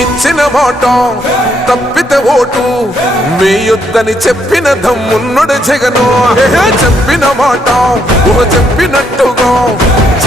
ఇచ్చిన మాట తప్పితే ఓటు వేయొద్దని చెప్పిన దమ్మున్నడు జగను. చెప్పిన మాట ఊహ చెప్పినట్టుగా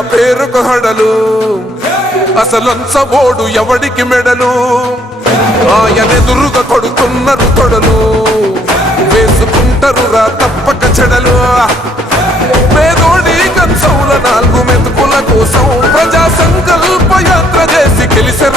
పేరుకు హడలు. అసలంచబోడు ఎవడికి మెడలు? ఆయనెదురుగా కొడుతున్నారు తొడలు వేసుకుంటారు రా తప్పక చెడలు. పేదోడి కంచౌల నాలుగు మెతుకుల కోసం ప్రజా సంకల్ప యాత్ర చేసి గెలిసిన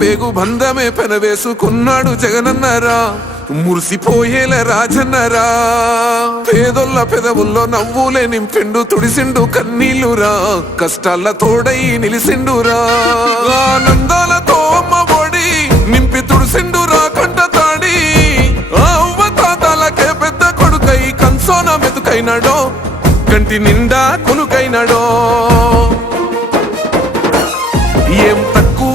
పేగు బంధమే పెనవేసుకున్నాడు జగనన్నరా. మురిసిపోయేల రాజన్నరా. పేదొల్ల పెదవుల్లో నవ్వులే నింపిండు తుడిసిండు కన్నీళ్ళురా. కష్టాల తోడై నిలిసిండురా. ఆనందాలతో అమ్మ ఒడి నింపి తుడిసిండురా కంట తాడి. ఆ అవ్వ తాతలకే పెద్ద కొడుకై కన్సోన మెతుకైనాడో కంటి నిండా కొనుకైనాడో. ఏం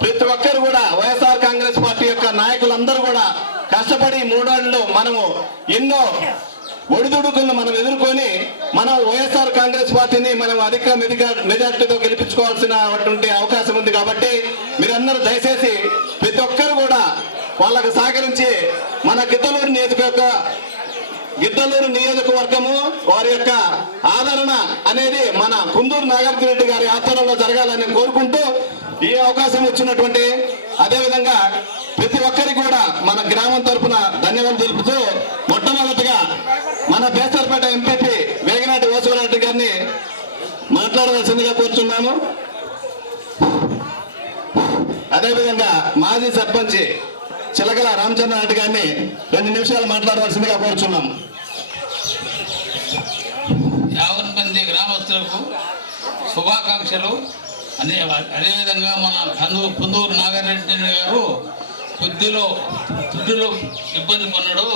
ప్రతి ఒక్కరు కూడా వైఎస్ఆర్ కాంగ్రెస్ పార్టీ యొక్క నాయకులందరూ కూడా కష్టపడి మూడేళ్ళు మనము ఎన్నో ఒడిదుడుకులను మనం ఎదుర్కొని మనం వైఎస్ఆర్ కాంగ్రెస్ పార్టీని మనం అధిక మెజా- మెజార్టీతో గెలిపించుకోవాల్సినటువంటి అవకాశం ఉంది కాబట్టి మీరందరూ దయచేసి ప్రతి ఒక్కరు కూడా వాళ్ళకు సహకరించి మన గిద్దలూరు నియోజకవర్గ గిద్దలూరు నియోజకవర్గము వారి యొక్క ఆదరణ అనేది మన కుందూరు నాగార్జున రెడ్డి గారి ఆధ్వర్యంలో జరగాలని కోరుకుంటూ ఈ అవకాశం వచ్చినటువంటి అదేవిధంగా ప్రతి ఒక్కరికి కూడా మన గ్రామం తరపున ధన్యవాదాలు తెలుపుతూ మొట్టమొదటిగా మన బేస్తర్పేట ఎంపీపీ వేగనాటి ఓసువరెడ్డి గారిని మాట్లాడవలసిందిగా కోరుచున్నాము. అదేవిధంగా మాజీ సర్పంచ్ చిలకల రామచంద్ర రెడ్డి గారిని రెండు నిమిషాలు మాట్లాడవలసిందిగా కోరుచున్నాము. యావన్ మంది గ్రామస్తులకు శుభాకాంక్షలు. అదే అదేవిధంగా మన కందూరు పుందూరు నాగారెడ్డి గారు కొద్దిలో తుడ్డులో ఇబ్బంది పడ్డాడు.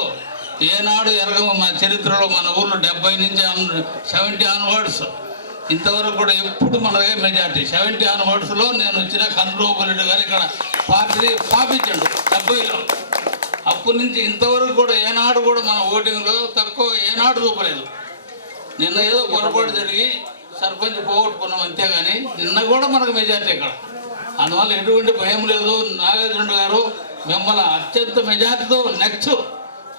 ఏనాడు ఎరగము మన చరిత్రలో మన ఊర్లో డెబ్బై నుంచి సెవెంటీ ఆన్వర్డ్స్. ఇంతవరకు కూడా ఎప్పుడు మనదే మెజార్టీ. సెవెంటీ ఆన్వర్డ్స్లో నేను వచ్చిన కన్రోబులెడ్డి గారు ఇక్కడ పార్టీ స్థాపించాడు డెబ్బైలో. అప్పటి నుంచి ఇంతవరకు కూడా ఏనాడు కూడా మన ఓటింగ్లో తక్కువ ఏనాడు చూపలేదు. నిన్న ఏదో పొరపాటు జరిగి సర్పంచ్ పోగొట్టుకున్నాం అంతేగాని నిన్న కూడా మనకు మెజార్టీ ఇక్కడ. అందువల్ల ఎటువంటి భయం లేదు. నాగార్జున గారు మిమ్మల్ని అత్యంత మెజార్టీతో నెక్స్ట్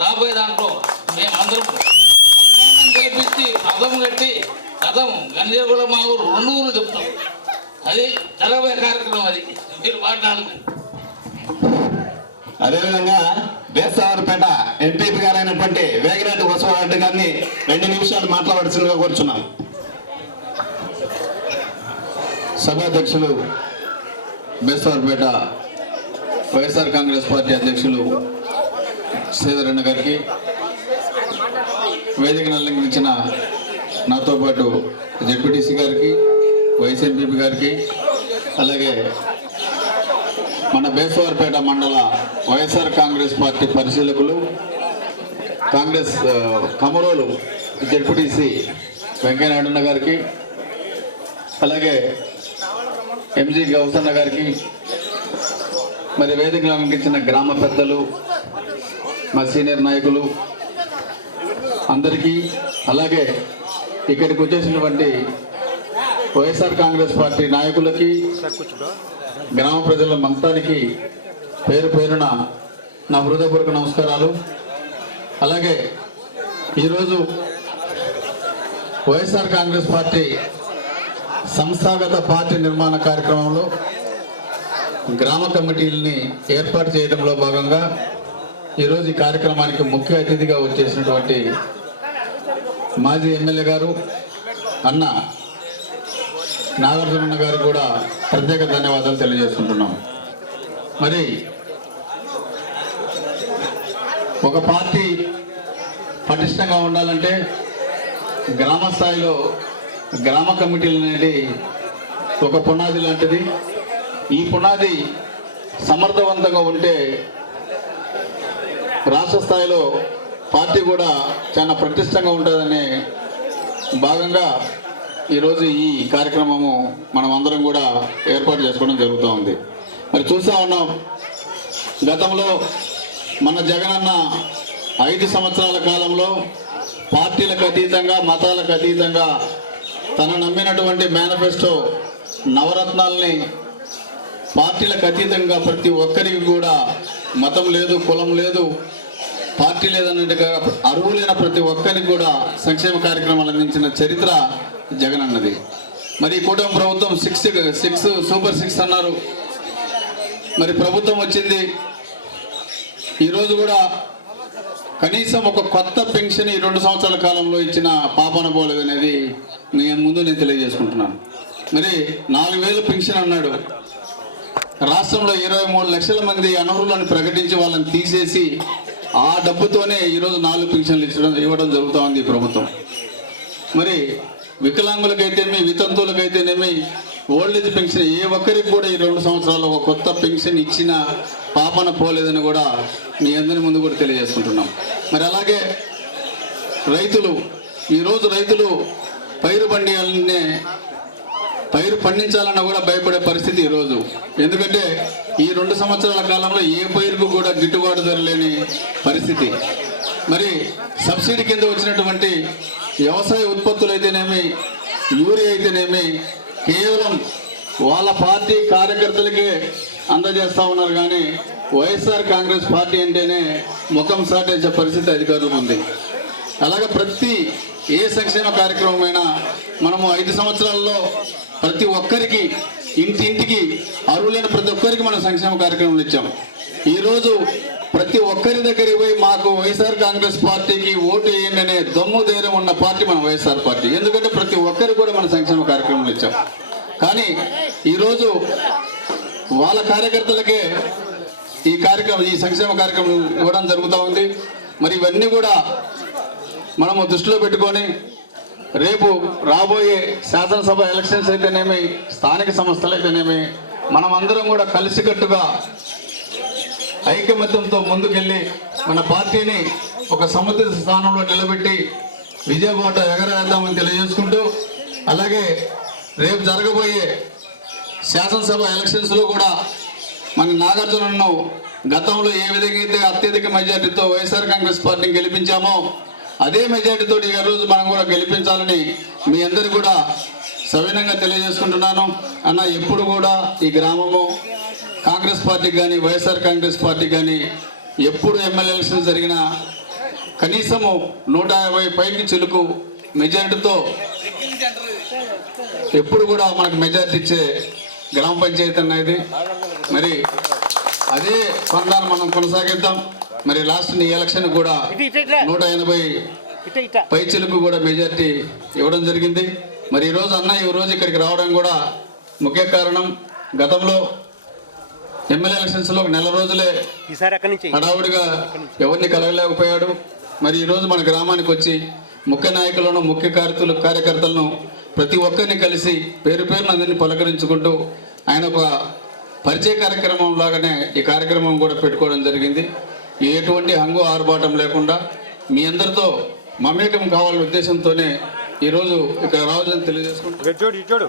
రాబోయే దాంట్లో మేమందరం గెలిపించి కథం కట్టి రథం గంజరగూడ మా ఊరు రెండు ఊరు చెప్తాం. అది జరగబోయే కార్యక్రమం అది. మీరు మాట్లాడాలి అదేవిధంగా బేసావరపేట ఎంపీపీ గారైనటువంటి వేగిరెడ్డి బసవరెడ్డి గారిని రెండు నిమిషాలు మాట్లాడాల్సిందిగా కోరుచున్నాం. సభాధ్యక్షులు బేస్తవారిపేట వైఎస్ఆర్ కాంగ్రెస్ పార్టీ అధ్యక్షులు శ్రీధరన్న గారికి వేదికను అలంకరించిన నాతో పాటు జెడ్పీటీసీ గారికి వైస్ ఎంపీపీ గారికి అలాగే మన బేస్తవారిపేట మండల వైఎస్ఆర్ కాంగ్రెస్ పార్టీ పరిశీలకులు కాంగ్రెస్ కమరోలు జెడ్పీటీసీ వెంకయ్యనాయుడున్న గారికి అలాగే ఎంజీ గౌసన్న గారికి మరి వేదికలు అలంకరించిన గ్రామ పెద్దలు మా సీనియర్ నాయకులు అందరికీ అలాగే ఇక్కడికి వచ్చేసినటువంటి వైఎస్ఆర్ కాంగ్రెస్ పార్టీ నాయకులకి గ్రామ ప్రజల మంతానికి పేరు పేరున నా హృదయపూర్వక నమస్కారాలు. అలాగే ఈరోజు వైఎస్ఆర్ కాంగ్రెస్ పార్టీ సంస్థాగత పార్టీ నిర్మాణ కార్యక్రమంలో గ్రామ కమిటీలని ఏర్పాటు చేయడంలో భాగంగా ఈరోజు ఈ కార్యక్రమానికి ముఖ్య అతిథిగా వచ్చేసినటువంటి మాజీ ఎమ్మెల్యే గారు అన్న నాగార్జున గారు కూడా ప్రత్యేక ధన్యవాదాలు తెలియజేసుకుంటున్నాం. మరి ఒక పార్టీ పటిష్టంగా ఉండాలంటే గ్రామ స్థాయిలో గ్రామ కమిటీలు అనేది ఒక పునాది లాంటిది. ఈ పునాది సమర్థవంతంగా ఉంటే రాష్ట్ర స్థాయిలో పార్టీ కూడా చాలా ప్రతిష్టంగా ఉంటుందనే భాగంగా ఈరోజు ఈ కార్యక్రమము మనం అందరం కూడా ఏర్పాటు చేసుకోవడం జరుగుతూ ఉంది. మరి చూస్తూ ఉన్నాం గతంలో మన జగనన్న ఐదు సంవత్సరాల కాలంలో పార్టీలకు అతీతంగా మతాలకు అతీతంగా తను నమ్మినటువంటి మేనిఫెస్టో నవరత్నాల్ని పార్టీలకు అతీతంగా ప్రతి ఒక్కరికి కూడా మతం లేదు కులం లేదు పార్టీ లేదన్నట్టుగా లేని ప్రతి ఒక్కరికి కూడా సంక్షేమ కార్యక్రమాలు అందించిన చరిత్ర జగన్ అన్నది. మరి కుటుంబ కూటమి ప్రభుత్వం సిక్స్ సిక్స్ సూపర్ సిక్స్ అన్నారు. మరి ప్రభుత్వం వచ్చింది. ఈరోజు కూడా కనీసం ఒక కొత్త పెన్షన్ ఈ రెండు సంవత్సరాల కాలంలో ఇచ్చిన పాపన పోలేదు అనేది నేను ముందు నేను తెలియజేసుకుంటున్నాను. మరి నాలుగు వేలు పెన్షన్ అన్నాడు. రాష్ట్రంలో ఇరవై మూడు లక్షల మంది అనర్హులను ప్రకటించి వాళ్ళని తీసేసి ఆ డబ్బుతోనే ఈరోజు నాలుగు పెన్షన్లు ఇచ్చడం ఇవ్వడం జరుగుతూ ఉంది ఈ ప్రభుత్వం. మరి వికలాంగులకైతేనేమి వితంతువులకైతేనేమి ఓల్డ్ ఏజ్ పెన్షన్ ఏ ఒక్కరికి కూడా ఈ రెండు సంవత్సరాల్లో ఒక కొత్త పెన్షన్ ఇచ్చిన పాపన పోలేదని కూడా మీ అందరి ముందు కూడా తెలియజేసుకుంటున్నాం. మరి అలాగే రైతులు ఈరోజు రైతులు పైరు పండియాలనే పైరు పండించాలన్నా కూడా భయపడే పరిస్థితి ఈరోజు ఎందుకంటే ఈ రెండు సంవత్సరాల కాలంలో ఏ పైరుకు కూడా గిట్టుబాటు ధర లేని పరిస్థితి. మరి సబ్సిడీ కింద వచ్చినటువంటి వ్యవసాయ ఉత్పత్తులు అయితేనేమి యూరియా అయితేనేమి కేవలం వాళ్ళ పార్టీ కార్యకర్తలకే అందజేస్తా ఉన్నారు కానీ వైఎస్ఆర్ కాంగ్రెస్ పార్టీ అంటేనే ముఖం సాటేసే పరిస్థితి అధికారులు ఉంది. అలాగే ప్రతి ఏ సంక్షేమ కార్యక్రమమైనా మనము ఐదు సంవత్సరాల్లో ప్రతి ఒక్కరికి ఇంటింటికి అరువులైన ప్రతి ఒక్కరికి మనం సంక్షేమ కార్యక్రమాలు ఇచ్చాం. ఈరోజు ప్రతి ఒక్కరి దగ్గరికి పోయి మాకు వైఎస్ఆర్ కాంగ్రెస్ పార్టీకి ఓటు వేయండి అనే దమ్ము ధైర్యం ఉన్న పార్టీ మన వైఎస్ఆర్ పార్టీ. ఎందుకంటే ప్రతి ఒక్కరికి కూడా మనం సంక్షేమ కార్యక్రమాలు ఇచ్చాం. కానీ ఈరోజు వాళ్ళ కార్యకర్తలకే ఈ కార్యక్రమం ఈ సంక్షేమ కార్యక్రమం ఇవ్వడం జరుగుతూ ఉంది. మరి ఇవన్నీ కూడా మనము దృష్టిలో పెట్టుకొని రేపు రాబోయే శాసనసభ ఎలక్షన్స్ అయితేనేమి స్థానిక సంస్థలు అయితేనేమి మనమందరం కూడా కలిసికట్టుగా ఐకమత్యంతో ముందుకెళ్ళి మన పార్టీని ఒక సముద్ర స్థానంలో నిలబెట్టి విజయబాట ఎగరేద్దామని తెలియజేసుకుంటూ అలాగే రేపు జరగబోయే శాసనసభ ఎలక్షన్స్లో కూడా మన నాగార్జునను గతంలో ఏ విధంగా అయితే అత్యధిక మెజార్టీతో వైఎస్ఆర్ కాంగ్రెస్ పార్టీని గెలిపించామో అదే మెజార్టీతో ఈ రోజు మనం కూడా గెలిపించాలని మీ అందరు కూడా సవినంగా తెలియజేసుకుంటున్నాను. అన్న ఎప్పుడు కూడా ఈ గ్రామము కాంగ్రెస్ పార్టీ కానీ వైఎస్ఆర్ కాంగ్రెస్ పార్టీ కానీ ఎప్పుడు ఎమ్మెల్యే ఎలక్షన్ జరిగినా కనీసము నూట యాభై పైకి చిలుకు మెజారిటీతో ఎప్పుడు కూడా మనకు మెజారిటీ ఇచ్చే గ్రామ పంచాయతీ అన్న ఇది. మరి అదే స్పందన మనం కొనసాగిద్దాం. మరి లాస్ట్ ఈ ఎలక్షన్ కూడా నూట ఎనభై పై చిలుకు కూడా మెజారిటీ ఇవ్వడం జరిగింది. మరి ఈ రోజు అన్న ఈ రోజు ఇక్కడికి రావడం కూడా ముఖ్య కారణం. గతంలో ఎమ్మెల్యే ఎలక్షన్స్లో నెల రోజులే హడావుడిగా ఎవరిని కలగలేకపోయాడు మరి ఈరోజు మన గ్రామానికి వచ్చి ముఖ్య నాయకులను ముఖ్య కార్యకులు కార్యకర్తలను ప్రతి ఒక్కరిని కలిసి పేరు పేరున అందరినీ పలకరించుకుంటూ ఆయన ఒక పరిచయ కార్యక్రమం లాగానే ఈ కార్యక్రమం కూడా పెట్టుకోవడం జరిగింది. ఎటువంటి హంగు ఆర్భాటం లేకుండా మీ అందరితో మమేకం కావాలనే ఉద్దేశంతోనే ఈరోజు ఇక్కడ రావాలని తెలియజేసుకుంటూ ఇటు చూడు ఇటు చూడు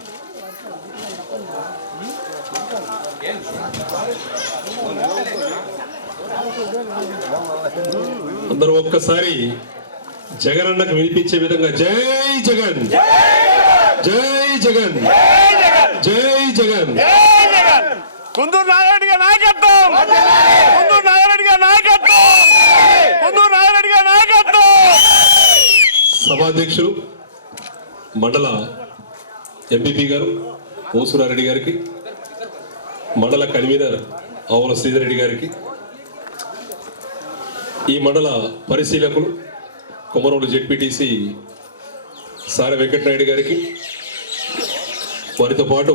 అందరూ ఒక్కసారి జగనన్నకు వినిపించే విధంగా జై జగన్. జై జగన్. జై జగన్. కుందూరు నారాయణ గారి నాయకత్వం. కుందూరు నారాయణ గారి నాయకత్వం. కుందూరు నారాయణ గారి నాయకత్వం. సభాధ్యక్షులు మండల ఎంపీపీ గారు ఓసురారెడ్డి గారికి మండల కన్వీనర్ ఆవుల శ్రీధరెడ్డి గారికి ఈ మండల పరిశీలకులు కొమరోలు జెడ్పీటీసీ సార వెంకటనాయుడు గారికి వారితో పాటు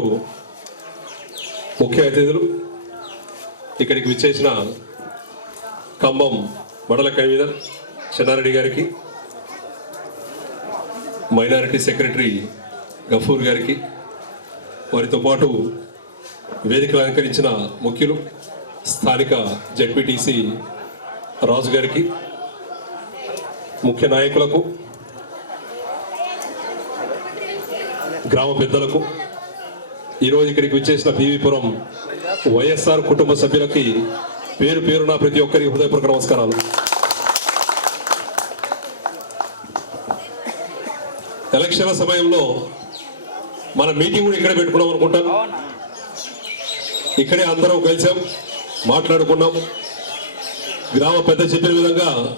ముఖ్య అతిథులు ఇక్కడికి విచ్చేసిన ఖమ్మం మండల కన్వీనర్ చెన్నారెడ్డి గారికి మైనారిటీ సెక్రటరీ గఫూర్ గారికి వారితో పాటు వేదికలు అలంకరించిన ముఖ్యులు స్థానిక జడ్పీటీసీ రాజు గారికి ముఖ్య నాయకులకు గ్రామ పెద్దలకు ఈరోజు ఇక్కడికి విచ్చేసిన పీవీపురం వైఎస్ఆర్ కుటుంబ సభ్యులకి పేరు పేరున ప్రతి ఒక్కరికి హృదయపూర్వక నమస్కారాలు. ఎలక్షన్ల సమయంలో మన మీటింగ్ కూడా ఇక్కడే పెట్టుకున్నాం అనుకుంటాను. ఇక్కడే అందరం కలిసాం మాట్లాడుకున్నాం. గ్రామ పెద్ద చెప్పిన విధంగా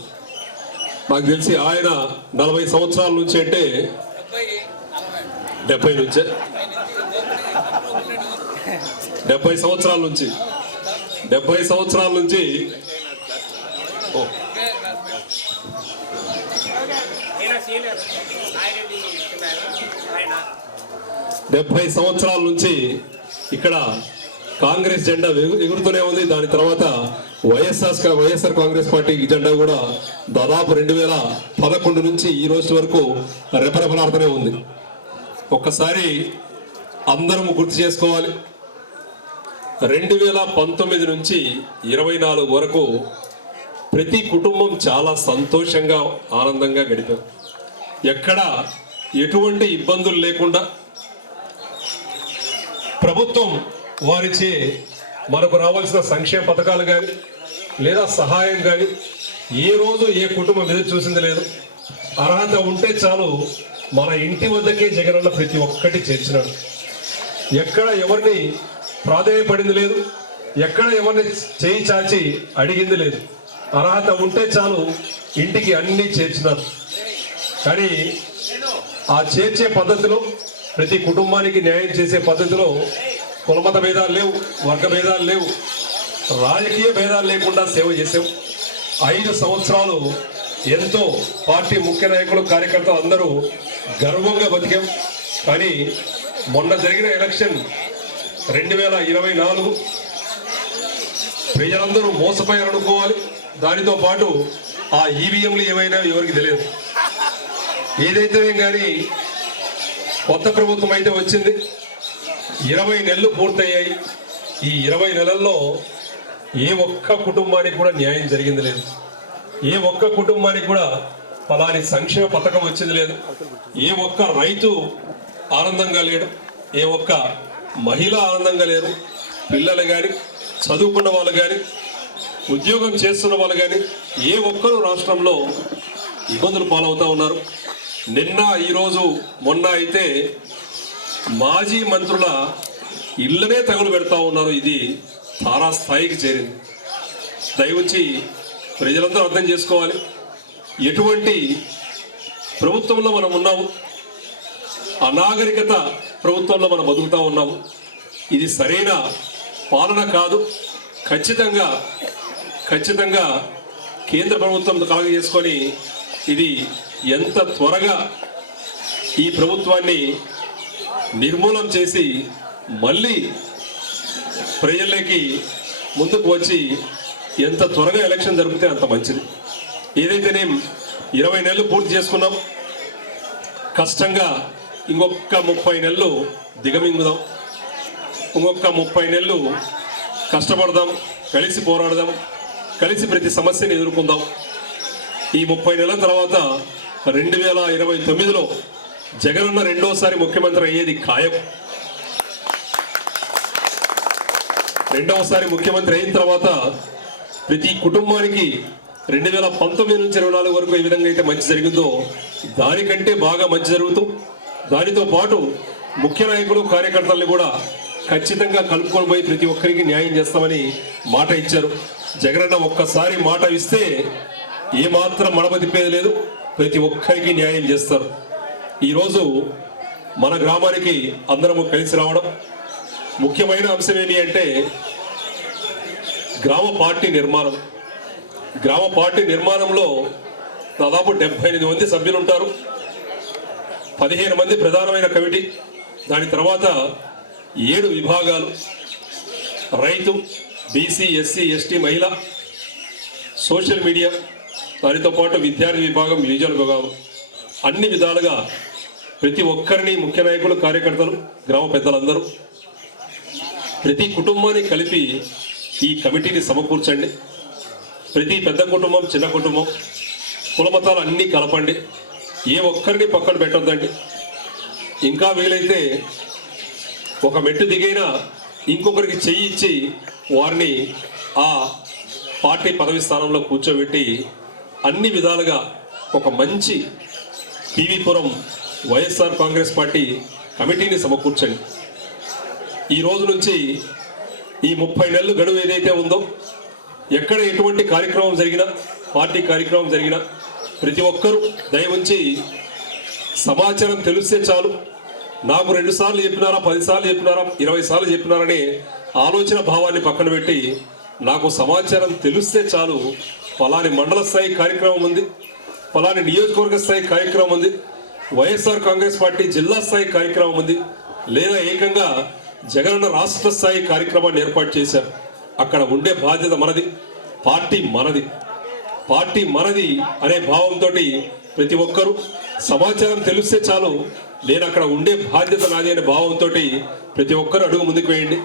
నాకు తెలిసి ఆయన నలభై సంవత్సరాల నుంచి అంటే డెబ్బై నుంచే. డెబ్బై సంవత్సరాల నుంచి. డెబ్బై సంవత్సరాల నుంచి. డెబ్బై సంవత్సరాల నుంచి ఇక్కడ కాంగ్రెస్ జెండా ఎగు- ఎగురుతూనే ఉంది. దాని తర్వాత వైఎస్ఆర్ వైఎస్ఆర్ కాంగ్రెస్ పార్టీ జెండా కూడా దాదాపు రెండు వేల పదకొండు నుంచి ఈ రోజు వరకు రెపరెపలాడుతూనే ఉంది. ఒక్కసారి అందరం గుర్తు చేసుకోవాలి. రెండు వేల పంతొమ్మిది నుంచి ఇరవై నాలుగు వరకు ప్రతి కుటుంబం చాలా సంతోషంగా ఆనందంగా గడిపారు ఎక్కడ ఎటువంటి ఇబ్బందులు లేకుండా ప్రభుత్వం వారిచే మనకు రావాల్సిన సంక్షేమ పథకాలు కానీ లేదా సహాయం కానీ ఏ రోజు ఏ కుటుంబం ఎదురు చూసింది లేదు. అర్హత ఉంటే చాలు మన ఇంటి వద్దకే జగనన్న ప్రతి ఒక్కటి చేర్చినాడు. ఎక్కడ ఎవరిని ప్రాధాన్యపడింది లేదు ఎక్కడ ఎవరిని చేయి చాచి అడిగింది లేదు. అర్హత ఉంటే చాలు ఇంటికి అన్నీ చేర్చినారు. కానీ ఆ చేర్చే పద్ధతిలో ప్రతి కుటుంబానికి న్యాయం చేసే పద్ధతిలో కులమత భేదాలు లేవు వర్గ భేదాలు లేవు. రాజకీయ భేదాలు లేకుండా సేవ చేసాం ఐదు సంవత్సరాలు ఎంతో పార్టీ ముఖ్య నాయకులు కార్యకర్తలు అందరూ గర్వంగా బతికాం. కానీ మొన్న జరిగిన ఎలక్షన్ రెండు వేల ఇరవై నాలుగు ప్రజలందరూ మోసపోయారు అనుకోవాలి దానితో పాటు ఆ ఈవీఎంలు ఏమైనా ఎవరికి తెలియదు. ఏదైతే కానీ కొత్త ప్రభుత్వం అయితే వచ్చింది. ఇరవై నెలలు పూర్తయ్యాయి. ఈ ఇరవై నెలల్లో ఏ ఒక్క కుటుంబానికి కూడా న్యాయం జరిగింది లేదు. ఏ ఒక్క కుటుంబానికి కూడా ఫలాని సంక్షేమ పథకం వచ్చింది లేదు. ఏ ఒక్క రైతు ఆనందంగా లేడు. ఏ ఒక్క మహిళ ఆనందంగా లేరు. పిల్లలు కానీ చదువుకున్న వాళ్ళు కానీ ఉద్యోగం చేస్తున్న వాళ్ళు కానీ ఏ ఒక్కరు రాష్ట్రంలో ఇబ్బందులు పాలవుతా ఉన్నారు. నిన్న ఈరోజు మొన్న అయితే మాజీ మంత్రుల ఇళ్ళనే తగులు పెడతా ఉన్నారు. ఇది తారా స్థాయికి చేరింది. దయవుంచి ప్రజలందరూ అర్థం చేసుకోవాలి. ఎటువంటి ప్రభుత్వంలో మనం ఉన్నాము అనాగరికత ప్రభుత్వంలో మనం బతుకుతా ఉన్నాము ఇది సరైన పాలన కాదు. ఖచ్చితంగా ఖచ్చితంగా కేంద్ర ప్రభుత్వం కలగజేసుకొని ఇది ఎంత త్వరగా ఈ ప్రభుత్వాన్ని నిర్మూలన చేసి మళ్ళీ ప్రజల్లోకి ముందుకు వచ్చి ఎంత త్వరగా ఎలక్షన్ జరిపితే అంత మంచిది. ఏదైతేనేం ఇరవై నెలలు పూర్తి చేసుకున్నాం. కష్టంగా ఇంకొక ముప్పై నెలలు దిగమింగుదాం. ఇంకొక ముప్పై నెలలు కష్టపడదాం కలిసి పోరాడదాం కలిసి ప్రతి సమస్యని ఎదుర్కొందాం. ఈ ముప్పై నెలల తర్వాత రెండు వేల ఇరవై తొమ్మిదిలో జగనన్న రెండోసారి ముఖ్యమంత్రి అయ్యేది ఖాయం. రెండవసారి ముఖ్యమంత్రి అయిన తర్వాత ప్రతి కుటుంబానికి రెండు వేల పంతొమ్మిది నుంచి ఇరవై నాలుగు వరకు ఏ విధంగా అయితే మంచి జరిగిందో దానికంటే బాగా మంచి జరుగుతూ దానితో పాటు ముఖ్య నాయకులు కార్యకర్తల్ని కూడా ఖచ్చితంగా కలుపుకొని పోయి ప్రతి ఒక్కరికి న్యాయం చేస్తామని మాట ఇచ్చారు. జగనన్న ఒక్కసారి మాట ఇస్తే ఏమాత్రం మడమ తిప్పేది లేదు. ప్రతి ఒక్కరికి న్యాయం చేస్తారు. ఈరోజు మన గ్రామానికి అందరము కలిసి రావడం ముఖ్యమైన అంశం ఏమి అంటే గ్రామ పార్టీ నిర్మాణం. గ్రామ పార్టీ నిర్మాణంలో దాదాపు డెబ్బై ఎనిమిది మంది సభ్యులు ఉంటారు పదిహేను మంది ప్రధానమైన కమిటీ. దాని తర్వాత ఏడు విభాగాలు. రైతు బీసీ ఎస్సీ ఎస్టీ మహిళ సోషల్ మీడియా దానితో పాటు విద్యార్థి విభాగం యూజర్ విభాగం. అన్ని విధాలుగా ప్రతి ఒక్కరిని ముఖ్య నాయకులు కార్యకర్తలు గ్రామ పెద్దలందరూ ప్రతి కుటుంబాన్ని కలిపి ఈ కమిటీని సమకూర్చండి. ప్రతి పెద్ద కుటుంబం చిన్న కుటుంబం కులమతాలు అన్నీ కలపండి. ఏ ఒక్కరిని పక్కన పెట్టొద్దండి. ఇంకా వీలైతే ఒక మెట్టు దిగైనా ఇంకొకరికి చెయ్యి ఇచ్చి వారిని ఆ పార్టీ పదవి స్థానంలో కూర్చోబెట్టి అన్ని విధాలుగా ఒక మంచి పీవీపురం వైఎస్ఆర్ కాంగ్రెస్ పార్టీ కమిటీని సమకూర్చండి. ఈ రోజు నుంచి ఈ ముప్పై నెలలు గడువు ఏదైతే ఉందో ఎక్కడ ఎటువంటి కార్యక్రమం జరిగినా పార్టీ కార్యక్రమం జరిగినా ప్రతి ఒక్కరూ దయవుంచి సమాచారం తెలిస్తే చాలు. నాకు రెండు సార్లు చెప్పినారా పది సార్లు చెప్పినారా ఇరవై సార్లు చెప్పినారనే ఆలోచన భావాన్ని పక్కన పెట్టి నాకు సమాచారం తెలిస్తే చాలు. ఫలాని మండల స్థాయి కార్యక్రమం ఉంది ఫలాని నియోజకవర్గ స్థాయి కార్యక్రమం ఉంది వైఎస్ఆర్ కాంగ్రెస్ పార్టీ జిల్లా స్థాయి కార్యక్రమం ఉంది లేదా ఏకంగా జగనన్న రాష్ట్ర స్థాయి కార్యక్రమాన్ని ఏర్పాటు చేశారు. అక్కడ ఉండే బాధ్యత మనది పార్టీ మనది. పార్టీ మనది అనే భావంతో ప్రతి ఒక్కరూ సమాచారం తెలిస్తే చాలు నేను అక్కడ ఉండే బాధ్యత నాది అనే భావంతో ప్రతి ఒక్కరు అడుగు ముందుకు వేయండి.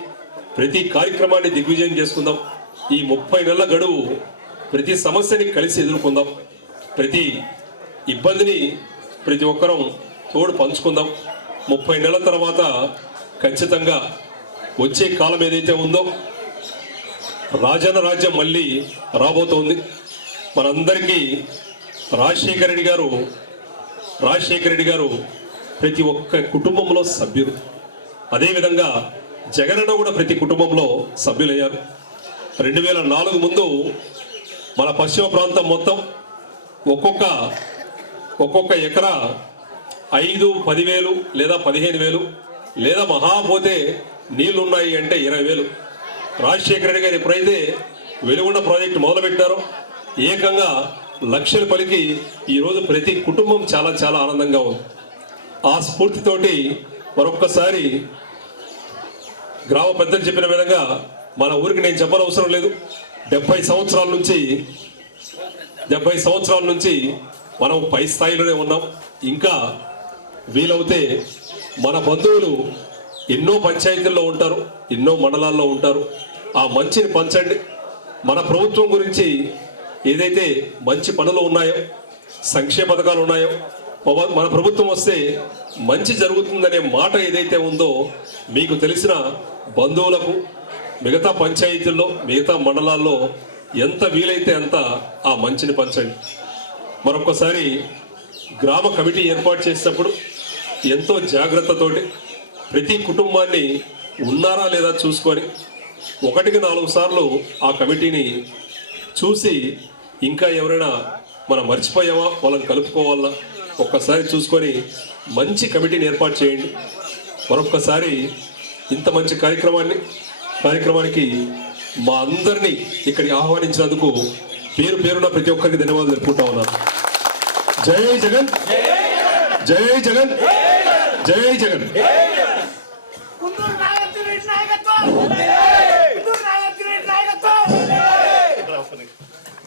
ప్రతి కార్యక్రమాన్ని దిగ్విజయం చేసుకుందాం. ఈ ముప్పై నెలల గడువు ప్రతి సమస్యని కలిసి ఎదుర్కొందాం. ప్రతి ఇబ్బందిని ప్రతి ఒక్కరం తోడు పంచుకుందాం. ముప్పై నెలల తర్వాత ఖచ్చితంగా వచ్చే కాలం ఏదైతే ఉందో రాజన్న రాజ్యం మళ్ళీ రాబోతోంది. మనందరికీ రాజశేఖర రెడ్డి గారు రాజశేఖర రెడ్డి గారు ప్రతి ఒక్క కుటుంబంలో సభ్యులు. అదేవిధంగా జగనన్న కూడా ప్రతి కుటుంబంలో సభ్యులయ్యారు. రెండు వేల నాలుగు ముందు మన పశ్చిమ ప్రాంతం మొత్తం ఒక్కొక్క ఒక్కొక్క ఎకరా ఐదు పదివేలు లేదా పదిహేను వేలు లేదా మహా పోతే నీళ్ళున్నాయి అంటే ఇరవై వేలు. రాజశేఖర రెడ్డి గారు ఎప్పుడైతే వెలుగుండ ప్రాజెక్టు మొదలుపెట్టారో ఏకంగా లక్షలు పలికి ఈరోజు ప్రతి కుటుంబం చాలా చాలా ఆనందంగా ఉంది. ఆ స్ఫూర్తితోటి మరొక్కసారి గ్రామ పెద్దలు చెప్పిన విధంగా మన ఊరికి నేను చెప్పనవసరం లేదు. డెబ్బై సంవత్సరాల నుంచి డెబ్బై సంవత్సరాల నుంచి మనం పై స్థాయిలోనే ఉన్నాం. ఇంకా వీలవుతే మన బంధువులు ఎన్నో పంచాయతీల్లో ఉంటారు ఎన్నో మండలాల్లో ఉంటారు. ఆ మంచిని పంచండి. మన ప్రభుత్వం గురించి ఏదైతే మంచి పనులు ఉన్నాయో సంక్షేమ పథకాలు ఉన్నాయో మన ప్రభుత్వం వస్తే మంచి జరుగుతుందనే మాట ఏదైతే ఉందో మీకు తెలిసిన బంధువులకు మిగతా పంచాయతీల్లో మిగతా మండలాల్లో ఎంత వీలైతే అంత ఆ మంచిని పంచండి. మరొకసారి గ్రామ కమిటీ ఏర్పాటు చేసినప్పుడు ఎంతో జాగ్రత్తతోటి ప్రతి కుటుంబాన్ని ఉన్నారా లేదా చూసుకొని ఒకటికి నాలుగు సార్లు ఆ కమిటీని చూసి ఇంకా ఎవరైనా మనం మర్చిపోయామా వాళ్ళని కలుపుకోవాలా ఒక్కసారి చూసుకొని మంచి కమిటీని ఏర్పాటు చేయండి. మరొక్కసారి ఇంత మంచి కార్యక్రమాన్ని కార్యక్రమానికి మా అందరినీ ఇక్కడికి ఆహ్వానించినందుకు పేరు పేరున ప్రతి ఒక్కరికి ధన్యవాదాలు జరుపుకుంటా ఉన్నాను. జై జగన్! జై జగన్. జై జగన్.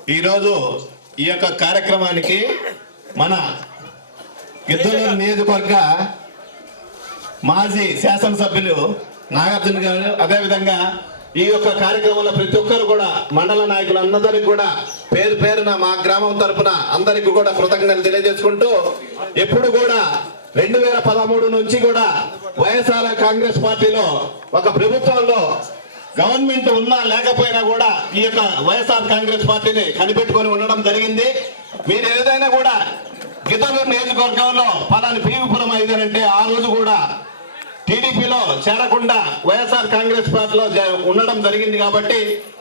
ఈరోజు ఈ యొక్క కార్యక్రమానికి మన గిద్దలూరు నియోజకవర్గ మాజీ శాసనసభ్యులు నాగార్జున గారు అదేవిధంగా ఈ యొక్క కార్యక్రమంలో ప్రతి ఒక్కరు కూడా మండల నాయకులు అందరికి కూడా పేరు పేరున మా గ్రామం తరపున అందరికీ కూడా కృతజ్ఞతలు తెలియజేసుకుంటూ ఎప్పుడు కూడా రెండు వేల పదమూడు నుంచి కూడా వైఎస్ఆర్ కాంగ్రెస్ పార్టీలో ఒక ప్రభుత్వంలో గవర్నమెంట్ ఉన్నా లేకపోయినా కూడా ఈ యొక్క వైఎస్ఆర్ కాంగ్రెస్ పార్టీని కనిపెట్టుకొని ఉండడం జరిగింది. మీరు ఏదైనా కూడా గిద్దలూరు నియోజకవర్గంలో పలాని పీవిపురం అయిందంటే ఆ రోజు కూడా టీడీపీలో చేరకుండా వైఎస్ఆర్ కాంగ్రెస్ పార్టీలో జ- ఉండడం జరిగింది కాబట్టి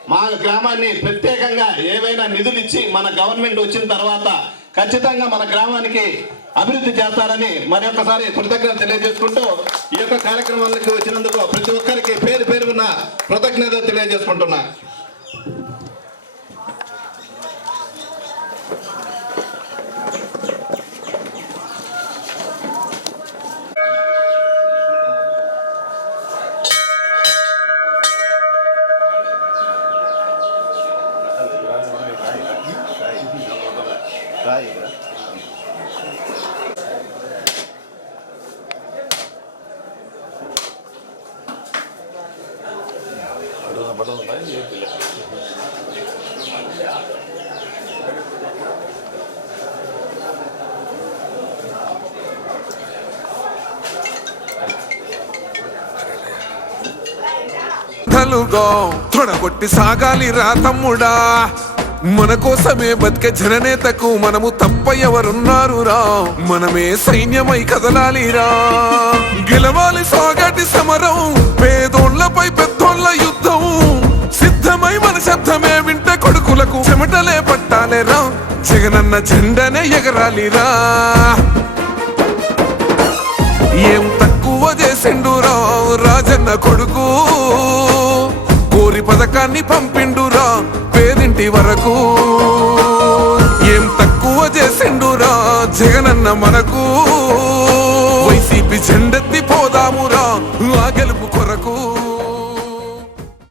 మా గ్రామాన్ని ప్రత్యేకంగా ఏవైనా నిధులు ఇచ్చి మన గవర్నమెంట్ వచ్చిన తర్వాత ఖచ్చితంగా మన గ్రామానికి అభివృద్ధి చేస్తారని మరి ఒక్కసారి కృతజ్ఞత తెలియజేసుకుంటూ ఈ యొక్క కార్యక్రమానికి వచ్చినందుకు ప్రతి ఒక్కరికి పేరు పేరున కృతజ్ఞత తెలియజేసుకుంటున్నా. తలుగా తొడగొట్టి సాగాలి రా తమ్ముడా. మన కోసమే బతికే జననేతకు మనము తప్ప ఎవరున్నారు రా మనమే సైన్యమై కదలాలి రా గెలవాలి సాగాటి సమరం పేదోళ్ళపై పెద్దోళ్ళ యుద్ధం. సిద్ధమై మన శబ్దమే వింటే కొడుకులకు చెమటలే పట్టాలేరా. జగనన్న జెండనే ఎగరాలిరా. తక్కువ రాజన్న కొడుకు. కోరి పథకాన్ని పంపిండురా పేదింటి వరకు. ఏం తక్కువ చేసిండురా జగనన్న మనకు. వైసీపీ జెండా